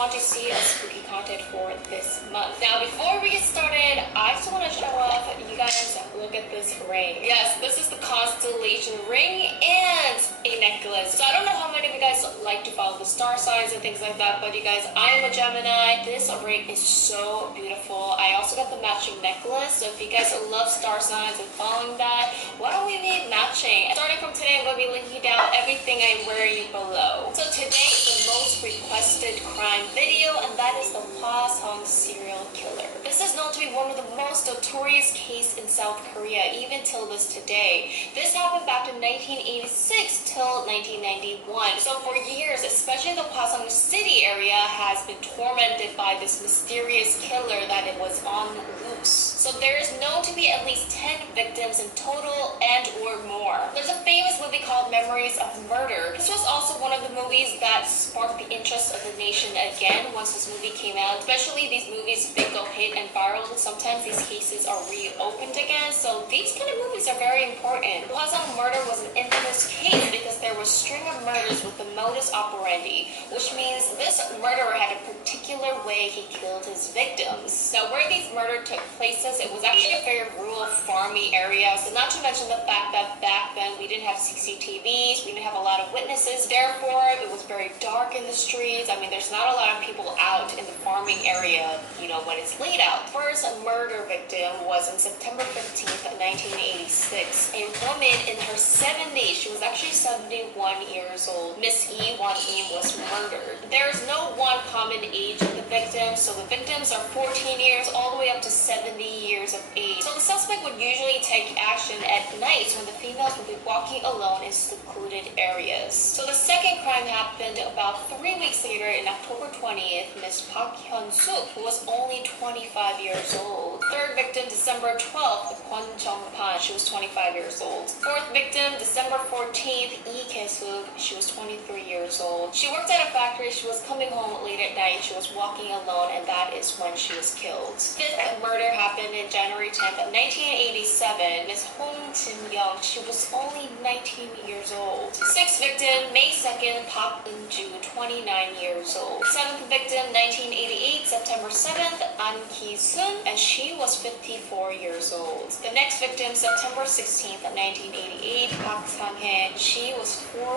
want to see a spooky content for this month. Now, before we get started, I just want to show off. You guys, look at this ring. Yes, this is the constellation ring and a necklace. So I don't know how many of you guys like to follow the star signs and things like that, but you guys, I am a Gemini. This ring is so beautiful. I also got the matching necklace. So if you guys love star signs and following that, why don't we be matching? And starting from today, I'm going to be linking down everything I'm wearing below. So today is the most requested crime video, and that is the Hwa Sung serial killer. This is known to be one of the most notorious cases in South Korea, even till this today. This happened back in 1986 till 1991. So for years, especially the Hwasong City area has been tormented by this mysterious killer that it was on loose. So there is known to be at least 10 victims in total and or more. There's a famous movie called Memories of Murder. This was also one of the movies that sparked the interest of the nation again once this movie came out. Especially these movies, they go hit and viral. Sometimes these cases are reopened again. So these kind of movies are very important. Hwasong murder was an infamous case because there was a string of murders with the modus operandi, which means this murderer had a particular way he killed his victims. Now, where these murders took place, it was actually a very rural, farmy area. So not to mention the fact that back then we didn't have CCTVs, we didn't have a lot of witnesses. Therefore, it was very dark in the streets. I mean, there's not a lot of people out in the farming area, when it's late out. First murder victim was on September 15th, 1986. A woman in her 70s. She was actually 71 years old. Miss Lee Won-im was murdered. There is no one common age of the victims, so the victims are 14 years all the way up to 70 years of age. So the suspect would usually take action at night when the females would be walking alone in secluded areas. So the second crime happened about 3 weeks later in October 20th. Miss Park Hyun-suk, who was only 25 years old. Third victim, December 12th, Kwon Jung-pan, she was 25 years old. Fourth victim, December 14th, Lee Kae-suk, she was 23 years old. She worked at a factory. She was coming home late at night. She was walking alone, and that is when she was killed. Fifth murder happened in January 10th, 1987. Miss Hong Jin-young, she was only 19 years old. Sixth victim, May 2nd, Park In-ju, 29 years old. Seventh victim, 1988, September 7th, An Ki-sun, and she was 54 years old. The next victim, September 16th, 1988, Park Sang-hye, she was 14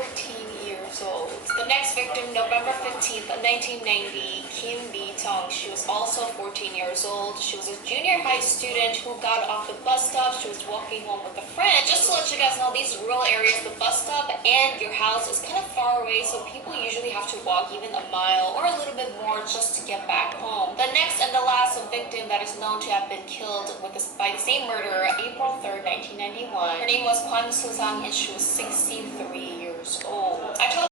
years old. The next victim, November 15th, 1990, Kim Bi-tong, she was also 14 years old. She was a junior high student who got off the bus stop. She was walking home with a friend. Just to let you guys know, these rural areas, the bus stop and your house is kind of far away, so people usually have to walk even a mile or a little bit more just to get back home. The next and the last victim that is known to have been killed by the same murderer, April 3rd, 1991. Her name was Kwon Soo-sang, and she was 63 years old.